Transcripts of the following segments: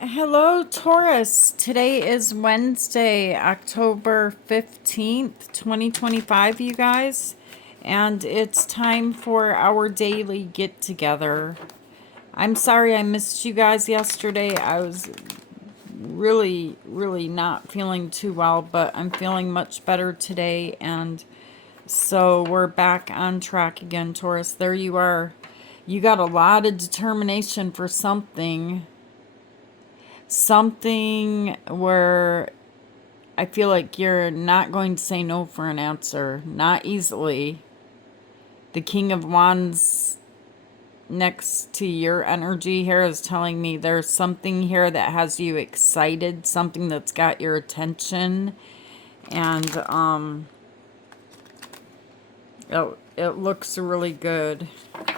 Hello, Taurus. Today is Wednesday, October 15th, 2025, you guys. And it's time for our daily get together. I'm sorry I missed you guys yesterday. I was really not feeling too well, but I'm feeling much better today. And so we're back on track again, Taurus. There you are. You got a lot of determination for something. Something where I feel like you're not going to say no for an answer. Not easily. The King of Wands next to your energy here is telling me there's something here that has you excited, something that's got your attention, and it looks really good.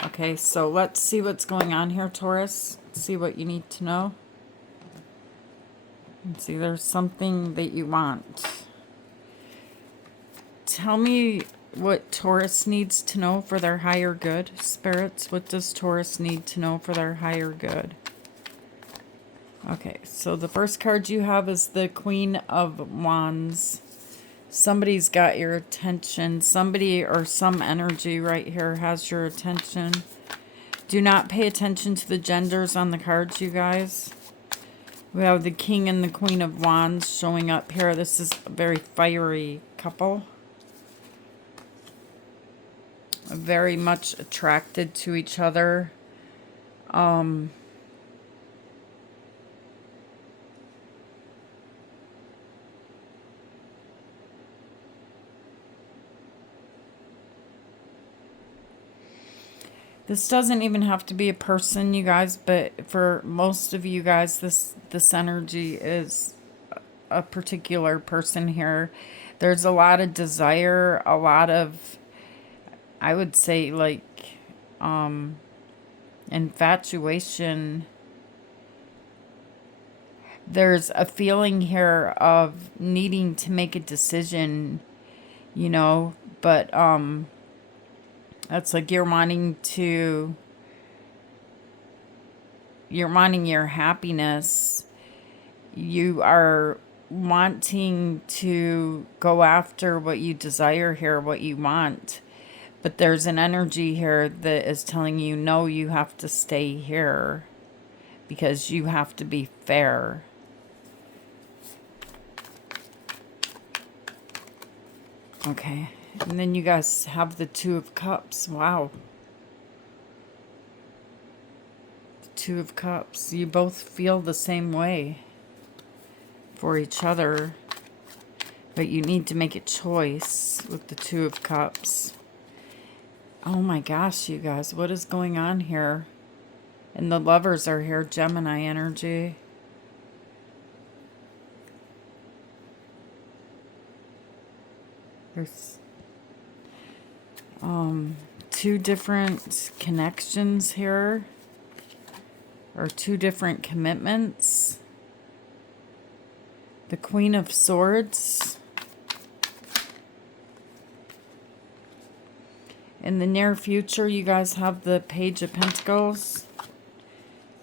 Okay, so let's see what's going on here, Taurus. See what you need to know. Let's see, there's something that you want. Tell me what Taurus needs to know for their higher good, spirits. What does Taurus need to know for their higher good? Okay, so the first card you have is the Queen of Wands. Somebody's got your attention. Somebody or some energy right here has your attention. Do not pay attention to the genders on the cards, you guys. We have the King and the Queen of Wands showing up here. This is a very fiery couple. Very much attracted to each other. This doesn't even have to be a person, you guys, but for most of you guys, this energy is a particular person here. There's a lot of desire, a lot of, I would say, like, infatuation. There's a feeling here of needing to make a decision, but that's like you're wanting your happiness. You are wanting to go after what you desire here, what you want. But there's an energy here that is telling you, no, you have to stay here because you have to be fair. Okay. And then you guys have the Two of Cups. Wow. The Two of Cups. You both feel the same way for each other. But you need to make a choice with the Two of Cups. Oh my gosh, you guys. What is going on here? And the Lovers are here. Gemini energy. There's two different connections here, or two different commitments. The Queen of Swords. In the near future, you guys have the Page of Pentacles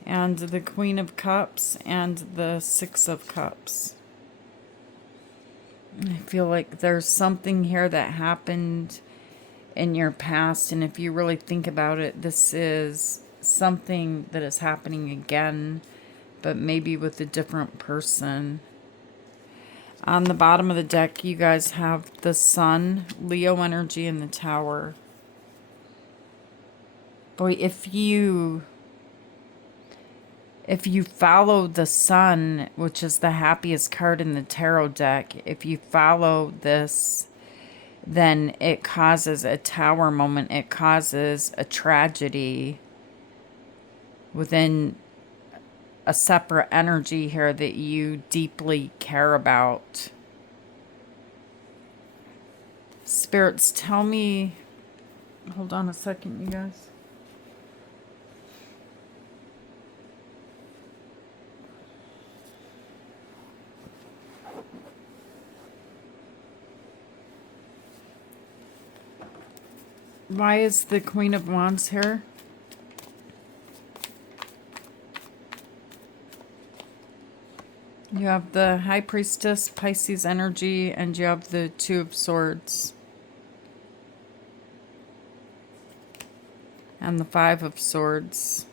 and the Queen of Cups and the Six of Cups. I feel like there's something here that happened in your past, and if you really think about it, this is something that is happening again, but maybe with a different person. On the bottom of the deck, you guys have the Sun, Leo energy, and the Tower. Boy, if you follow the Sun, which is the happiest card in the tarot deck, if you follow this, then it causes a Tower moment. It causes a tragedy within a separate energy here that you deeply care about. Spirits, tell me... Hold on a second, you guys. Why is the Queen of Wands here? You have the High Priestess, Pisces energy, and you have the Two of Swords and the Five of Swords.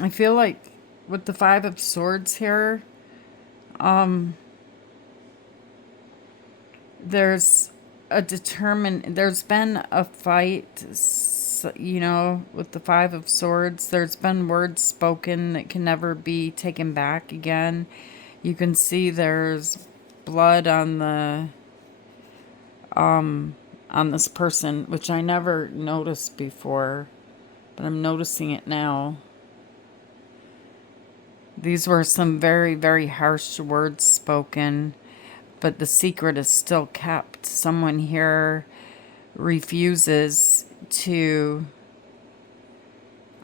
I feel like with the Five of Swords here, there's there's been a fight, you know, with the Five of Swords. There's been words spoken that can never be taken back again. You can see there's blood on this person, which I never noticed before, but I'm noticing it now. These were some very, very harsh words spoken, but the secret is still kept. Someone here refuses to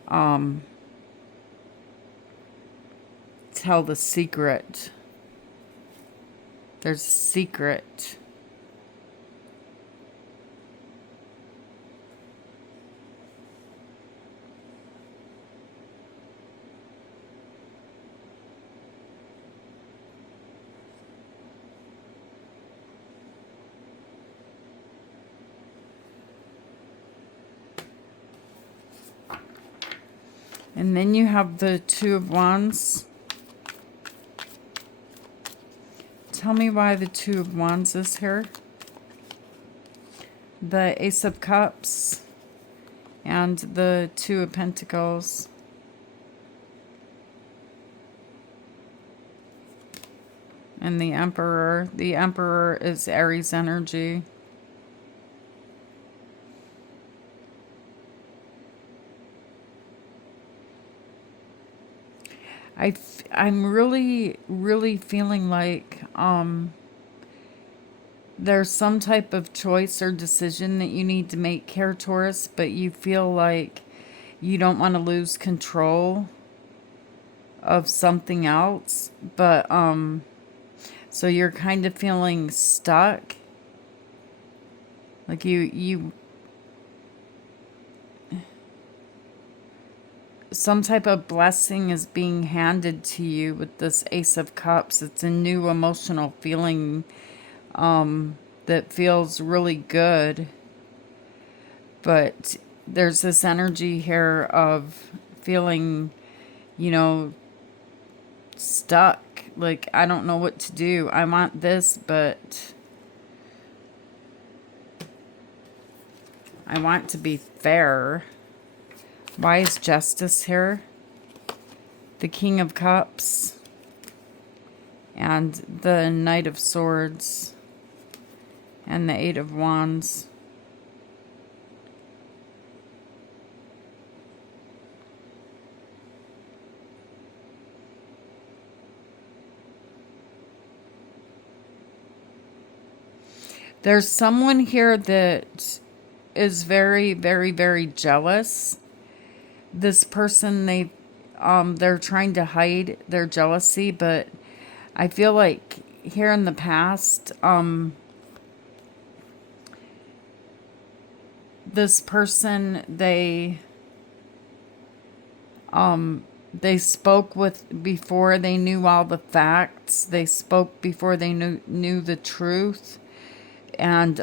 tell the secret. There's a secret. And then you have the Two of Wands. Tell me why the Two of Wands is here. The Ace of Cups and the Two of Pentacles. And the Emperor. The Emperor is Aries energy. I'm really, really feeling like there's some type of choice or decision that you need to make here, Taurus, but you feel like you don't want to lose control of something else. But, so you're kind of feeling stuck. Like you some type of blessing is being handed to you with this Ace of Cups. It's a new emotional feeling that feels really good. But there's this energy here of feeling, you know, stuck. Like, I don't know what to do. I want this, but I want to be fair. Why is Justice here? The King of Cups and the Knight of Swords and the Eight of Wands. There's someone here that is very, very, very jealous. This person, they're trying to hide their jealousy, but I feel like here in the past, this person, they spoke with before they knew all the facts. They spoke before they knew the truth. And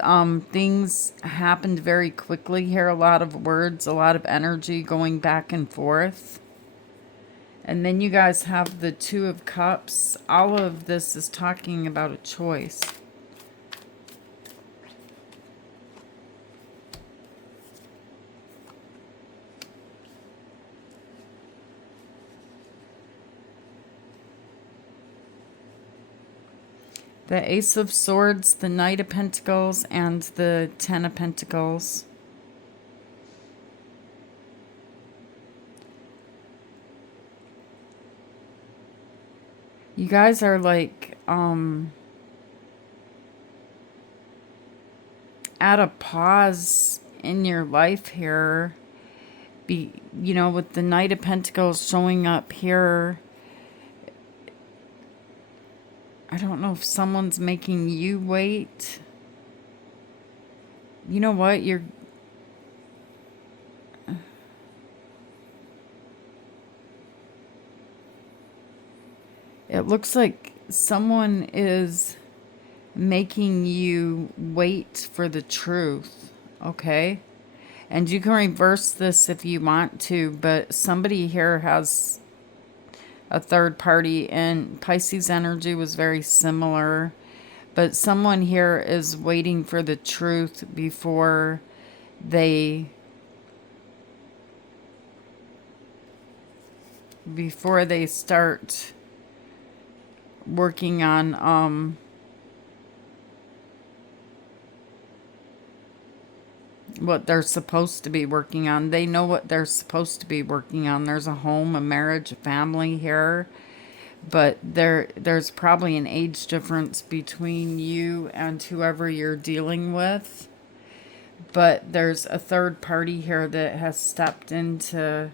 things happened very quickly here. A lot of words, a lot of energy going back and forth. And then you guys have the Two of Cups. All of this is talking about a choice. The Ace of Swords, the Knight of Pentacles, and the Ten of Pentacles. You guys are like, at a pause in your life here. You know, with the Knight of Pentacles showing up here. I don't know if someone's making you wait. You know what? It looks like someone is making you wait for the truth, okay? And you can reverse this if you want to, but somebody here has a third party, and Pisces energy was very similar. But someone here is waiting for the truth they before they start working on what they're supposed to be working on. They know what they're supposed to be working on. There's a home, a marriage, a family here, but there's probably an age difference between you and whoever you're dealing with. But there's a third party here that has stepped into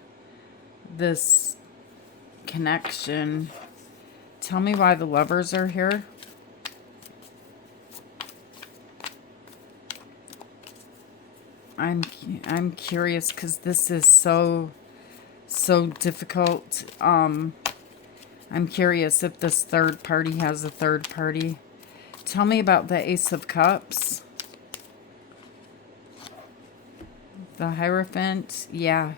this connection. Tell me why the lovers are here. I'm curious because this is so difficult. I'm curious if this third party has a third party. Tell me about the Ace of Cups. The Hierophant. Yeah.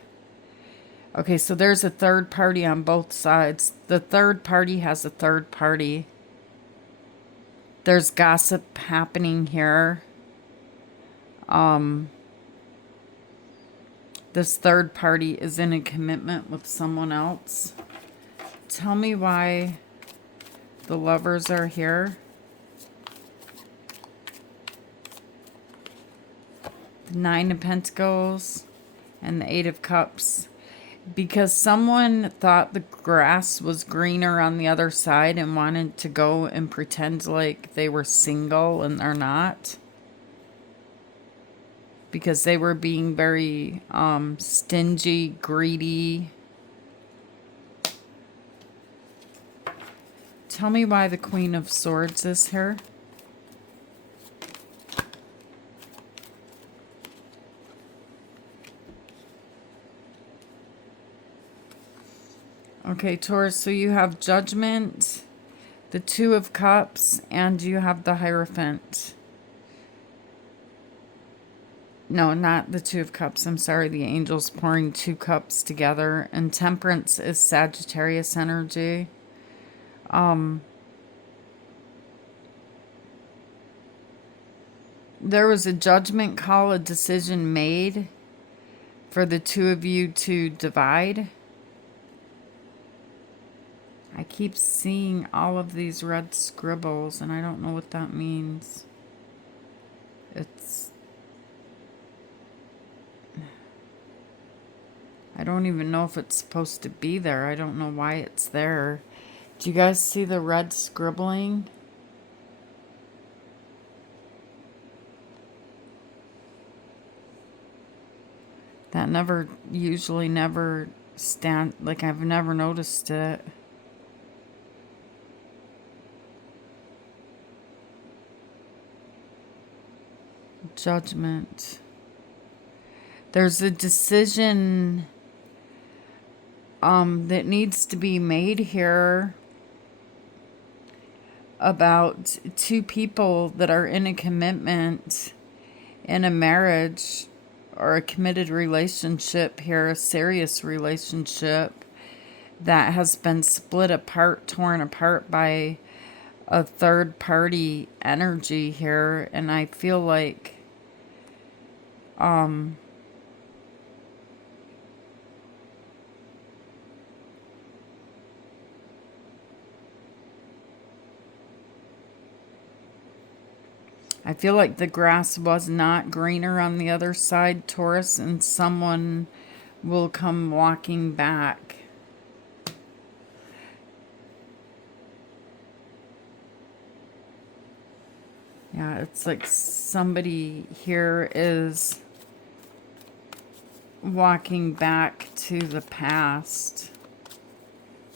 Okay, so there's a third party on both sides. The third party has a third party. There's gossip happening here. This third party is in a commitment with someone else. Tell me why the lovers are here. The Nine of Pentacles and the Eight of Cups. Because someone thought the grass was greener on the other side and wanted to go and pretend like they were single and they're not. Because they were being very stingy, greedy. Tell me why the Queen of Swords is here. Okay, Taurus, so you have Judgment, the Two of Cups, and you have the Hierophant. No, not the Two of Cups. I'm sorry, the Angel's pouring two cups together. And Temperance is Sagittarius energy. There was a judgment call, a decision made for the two of you to divide. I keep seeing all of these red scribbles, and I don't know what that means. I don't even know if it's supposed to be there. I don't know why it's there. Do you guys see the red scribbling? That usually never like I've never noticed it. Judgment. There's a decision that needs to be made here about two people that are in a commitment, in a marriage or a committed relationship here, a serious relationship that has been split apart, torn apart by a third party energy here. And I feel like the grass was not greener on the other side, Taurus, and someone will come walking back. Yeah, it's like somebody here is walking back to the past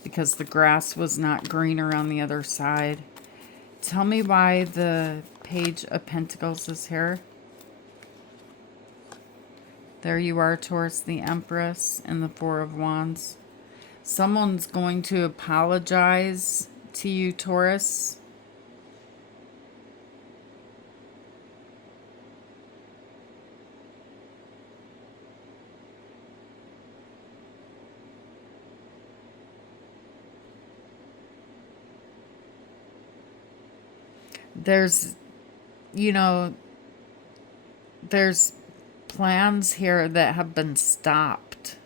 because the grass was not greener on the other side. Tell me why the Page of Pentacles is here. There you are, Taurus, the Empress and the Four of Wands. Someone's going to apologize to you, Taurus. There's, you know, there's plans here that have been stopped.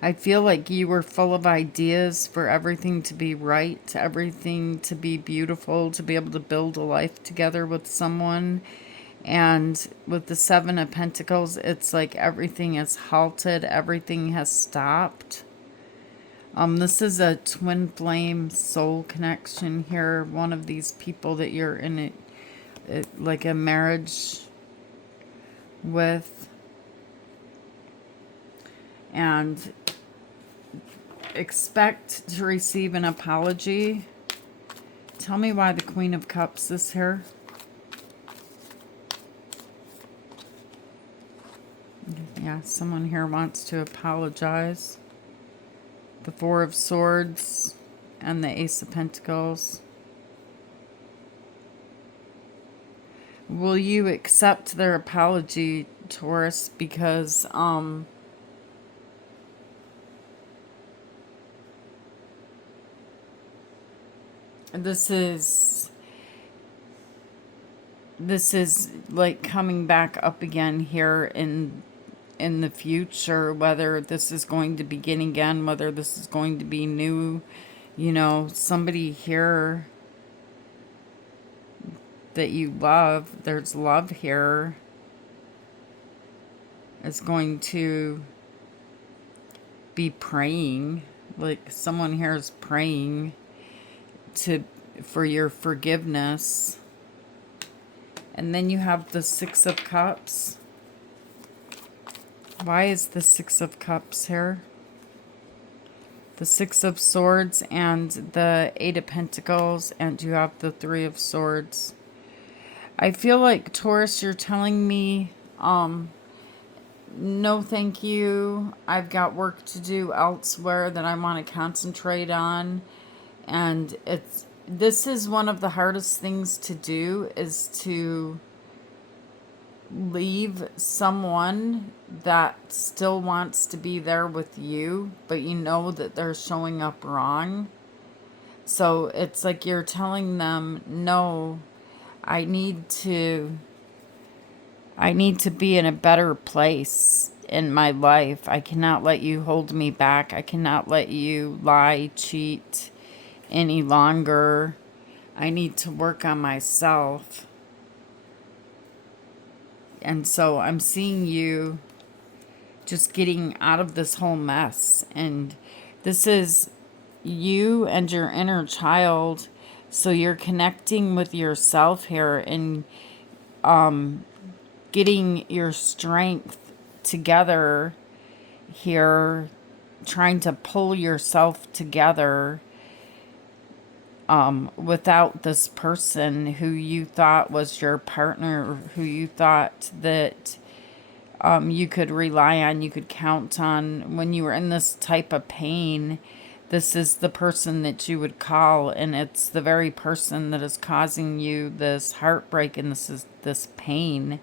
I feel like you were full of ideas for everything to be right, everything to be beautiful, to be able to build a life together with someone. And with the Seven of Pentacles, it's like everything is halted, everything has stopped. This is a twin flame soul connection here. One of these people that you're in like a marriage with. And expect to receive an apology. Tell me why the Queen of Cups is here. Yeah, someone here wants to apologize. The Four of Swords and the Ace of Pentacles. Will you accept their apology, Taurus? Because, this is like coming back up again here in the future, whether this is going to begin again, whether this is going to be new. You know, somebody here that you love, there's love here, is going to be praying. Like someone here is praying for your forgiveness. And then you have the Six of Cups. Why is the Six of Cups here? The Six of Swords and the Eight of Pentacles, and you have the Three of Swords. I feel like, Taurus, you're telling me, no thank you. I've got work to do elsewhere that I want to concentrate on. And this is one of the hardest things to do, is to leave someone that still wants to be there with you, but you know that they're showing up wrong. So it's like you're telling them, no, I need to be in a better place in my life. I cannot let you hold me back. I cannot let you lie, cheat any longer. I need to work on myself. And so I'm seeing you just getting out of this whole mess. And this is you and your inner child. So you're connecting with yourself here and getting your strength together here, trying to pull yourself together without this person who you thought was your partner, who you thought that you could rely on, you could count on. When you were in this type of pain, this is the person that you would call, and it's the very person that is causing you this heartbreak and this pain.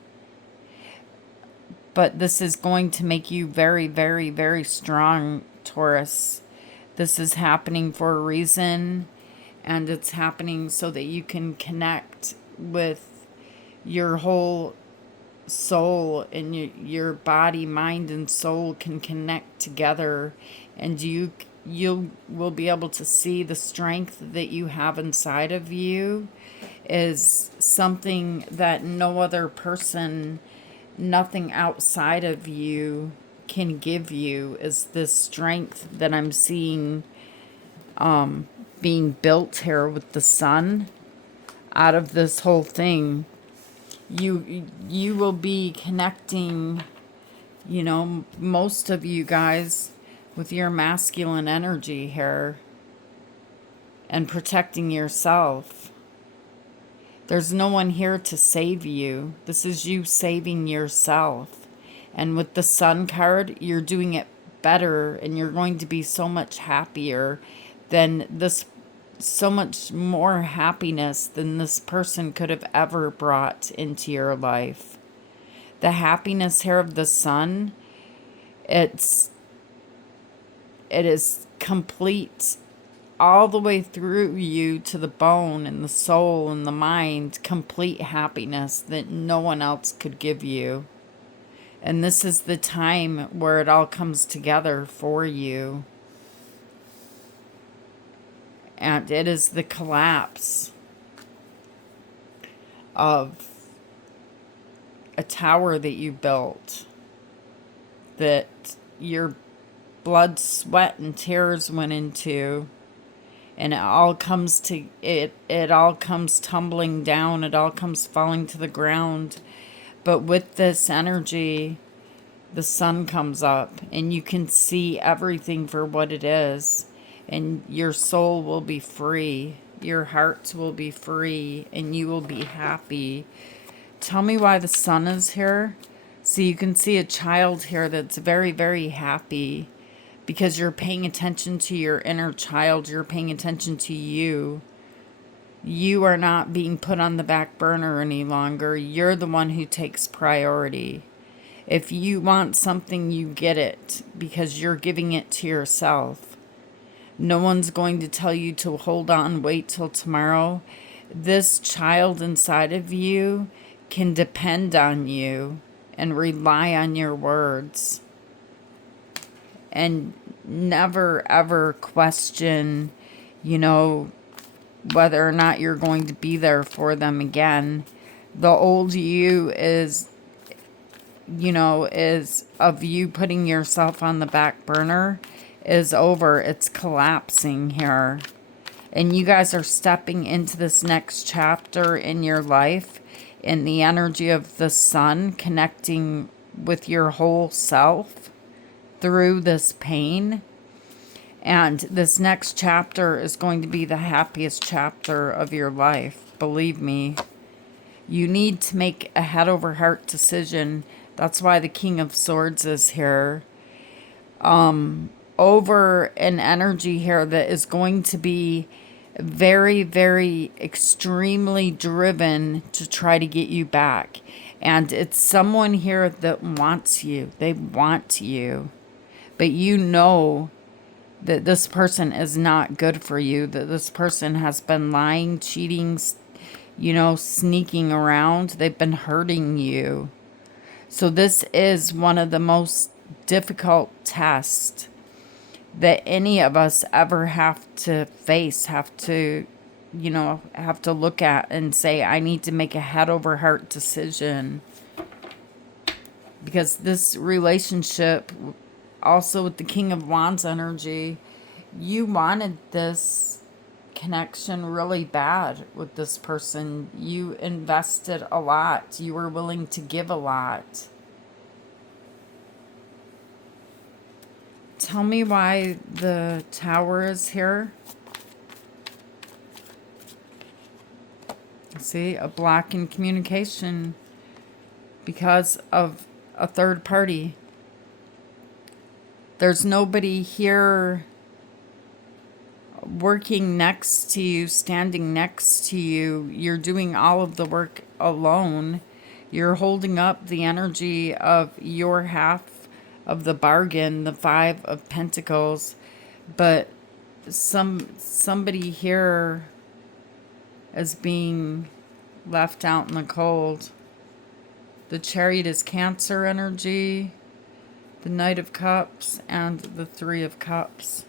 But this is going to make you very, very, very strong, Taurus. This is happening for a reason. And it's happening so that you can connect with your whole soul, and your body, mind, and soul can connect together. And you will be able to see the strength that you have inside of you is something that no other person, nothing outside of you can give you, is this strength that I'm seeing being built here with the sun. Out of this whole thing, you will be connecting, you know, most of you guys, with your masculine energy here and protecting yourself. There's no one here to save you. This is you saving yourself. And with the Sun card, you're doing it better and you're going to be so much happier than this, so much more happiness than this person could have ever brought into your life. The happiness here of the Sun, it's it is complete all the way through you to the bone and the soul and the mind, complete happiness that no one else could give you. And this is the time where it all comes together for you. And it is the collapse of a tower that you built, that your blood, sweat, and tears went into. And it all comes to it all comes tumbling down, it all comes falling to the ground. But with this energy, the Sun comes up and you can see everything for what it is, and your soul will be free, your heart will be free, and you will be happy. Tell me why the Sun is here. So you can see a child here that's very, very happy, because you're paying attention to your inner child. You're paying attention to you. You are not being put on the back burner any longer. You're the one who takes priority. If you want something, you get it because you're giving it to yourself. No one's going to tell you to hold on, wait till tomorrow. This child inside of you can depend on you and rely on your words. And never ever question, whether or not you're going to be there for them again. The old you is of you putting yourself on the back burner is over. It's collapsing here. And you guys are stepping into this next chapter in your life in the energy of the Sun, connecting with your whole self through this pain. And this next chapter is going to be the happiest chapter of your life. Believe me. You need to make a head over heart decision. That's why the King of Swords is here. Over an energy here that is going to be very, very extremely driven to try to get you back. And it's someone here that wants you. They want you. But you know that this person is not good for you, that this person has been lying, cheating, sneaking around. They've been hurting you. So this is one of the most difficult tests that any of us ever have to face, have to look at and say, I need to make a head over heart decision. Because this relationship, also with the King of Wands energy, you wanted this connection really bad with this person. You invested a lot. You were willing to give a lot. Tell me why the Tower is here. See, a block in communication because of a third party. There's nobody here working next to you, standing next to you. You're doing all of the work alone. You're holding up the energy of your half of the bargain, the Five of Pentacles. But somebody here is being left out in the cold. The Chariot is Cancer energy, the Knight of Cups, and the Three of Cups.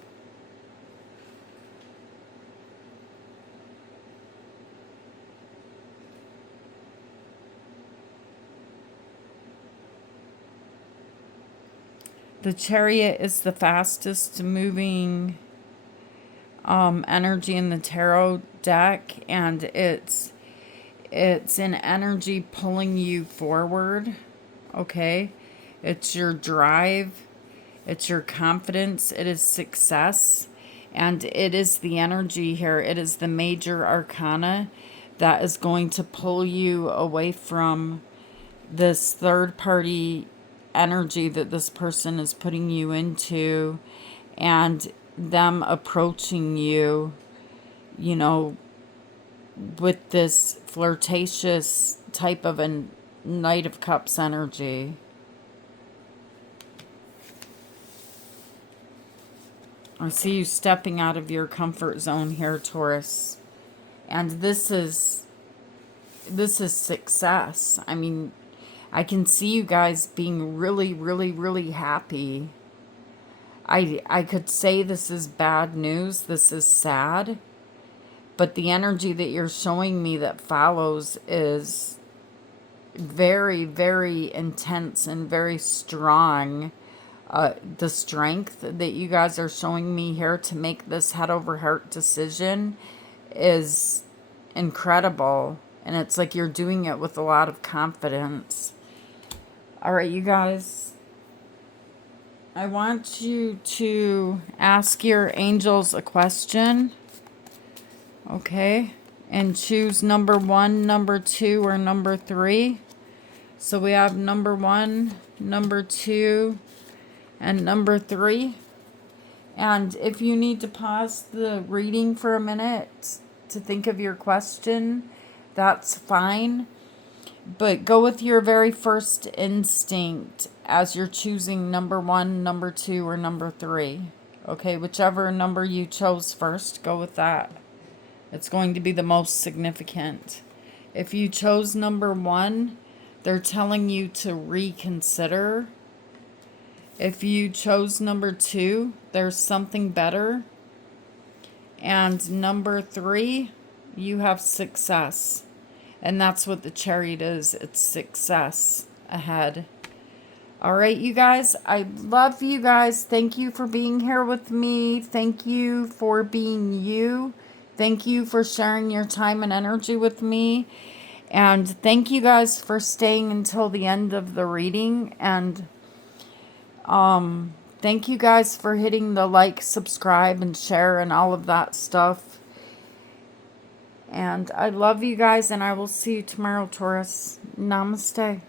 The Chariot is the fastest moving energy in the tarot deck, and it's an energy pulling you forward. Okay, it's your drive, it's your confidence, it is success, and it is the energy here. It is the major arcana that is going to pull you away from this third party energy that this person is putting you into, and them approaching you, you know, with this flirtatious type of a Knight of Cups energy. I see you stepping out of your comfort zone here, Taurus. And this is success. I mean, I can see you guys being really, really, really happy. I could say this is bad news. This is sad. But the energy that you're showing me that follows is very, very intense and very strong. The strength that you guys are showing me here to make this head over heart decision is incredible. And it's like you're doing it with a lot of confidence. All right, you guys. I want you to ask your angels a question. Okay. And choose number 1, number 2, or number 3. So we have number 1, number 2, and number 3. And if you need to pause the reading for a minute to think of your question, that's fine. But go with your very first instinct as you're choosing number 1, number 2, or number 3. Okay, whichever number you chose first, go with that. It's going to be the most significant. If you chose number 1, they're telling you to reconsider. If you chose number 2, there's something better. And number 3, you have success. And that's what the Chariot is. It's success ahead. All right, you guys. I love you guys. Thank you for being here with me. Thank you for being you. Thank you for sharing your time and energy with me. And thank you guys for staying until the end of the reading. And thank you guys for hitting the like, subscribe, and share and all of that stuff. And I love you guys, and I will see you tomorrow, Taurus. Namaste.